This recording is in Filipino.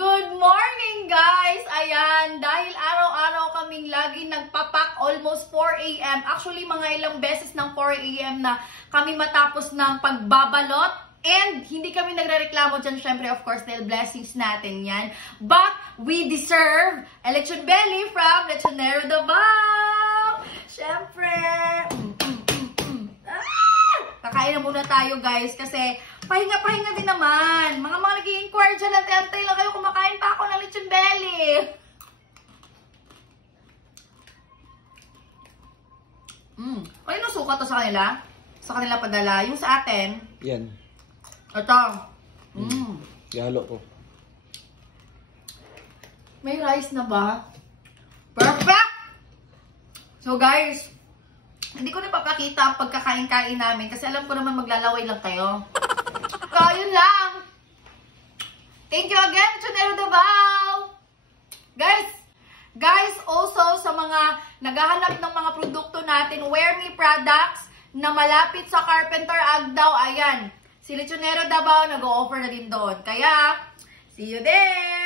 Good morning, guys! Ayan, dahil araw-araw kaming lagi nagpapak almost 4 a.m. Actually, mga ilang beses ng 4 a.m. na kami matapos ng pagbabalot. And hindi kami nagrereklamo dyan, syempre, of course, dahil blessings natin yan. But we deserve a lechon belly from Lechonero Davao! Syempre! Kakain na muna tayo, guys, kasi pahinga-pahinga din naman. Mga nag-i-inquire dyan, antay lang kayo, kumakain pa ako ng lechon belly. Ano suka to sa kanila? Sa kanila padala. Yung sa atin. Yan. Ito. Ihalo ko. May rice na ba? Perfect! So, guys, hindi ko napapakita ang pagkakain-kain namin kasi alam ko naman maglalaway lang kayo. So, yun lang. Thank you again, Lechonero Davao! Guys, also sa mga naghahanap ng mga produkto natin, Wear Me products na malapit sa Carpenter Agdao, ayan. Si Lechonero Davao nag-o-offer na din doon. Kaya, see you there!